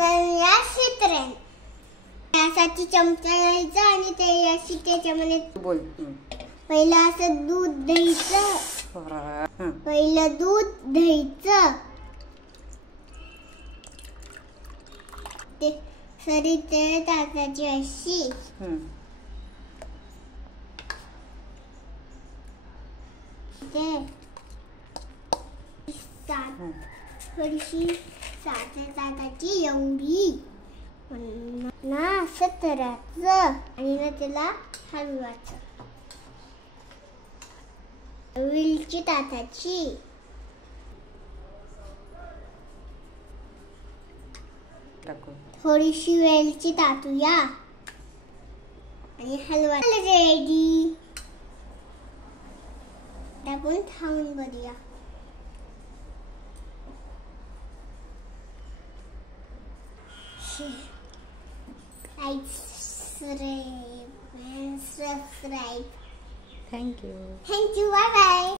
घालूया शितरेन. यासाठी चमचा घ्यायचा आणि ते अशी त्याच्यामध्ये बोल. पहिलं असं दूध द्यायचं. पहिलं दूध द्यायचं. ते सरी ते टाकायची अशी. थोडीशी साखर टाकायची एवढी. ना असं करायचं आणि ना त्याला हलवायचं. वेलची टाकायची. थोडीशी वेलची टाकूया आणि हलवायचं. रेडी. टाकून खाऊन बघूया. Subscribe. Thank you. Thank you. Bye bye.